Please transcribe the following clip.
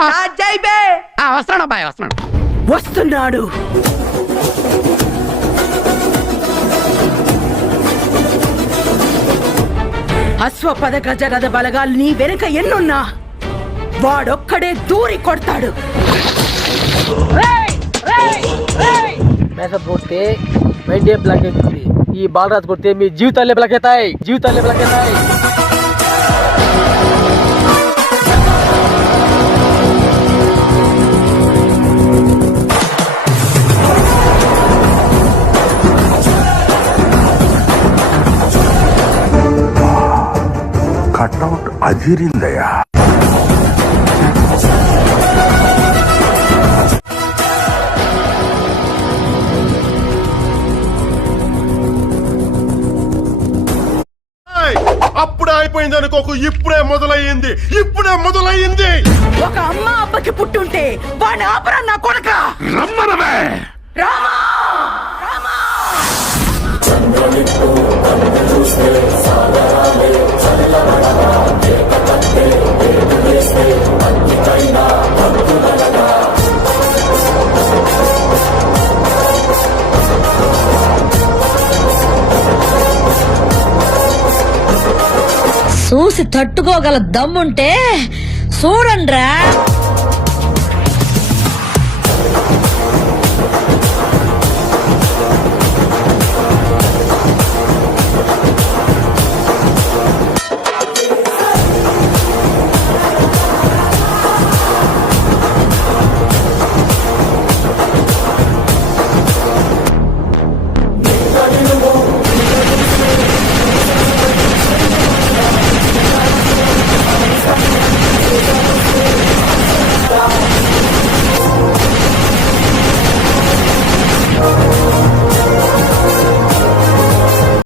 ఆ, వస్తున్నాడు అబ్బాయి వస్తున్నాడు. వస్తున్నాడు. అశ్వపద గజరథ బలగాలు నీ వెనుక ఎన్నున్నా? వాడొక్కడే దూరి కొడతాడు. కొడితే మైండ్ బ్లాక్ అవుతుంది ఈ బాలరాజ్ కొడితే మీ జీవితాలే బ్లాక్ అవుతాయి. జీవితాలే బ్లాక్ అవుతాయి. అదిరిందయ్యా అప్పుడే అయిపోయింది అనుకోకు ఇప్పుడే మొదలయ్యింది ఇప్పుడే మొదలయ్యింది. ఒక అమ్మ అబ్బకి పుట్టుంటే వాడిని ఆపరా? చూసి తట్టుకోగల దమ్ముంటే చూడండ్రా.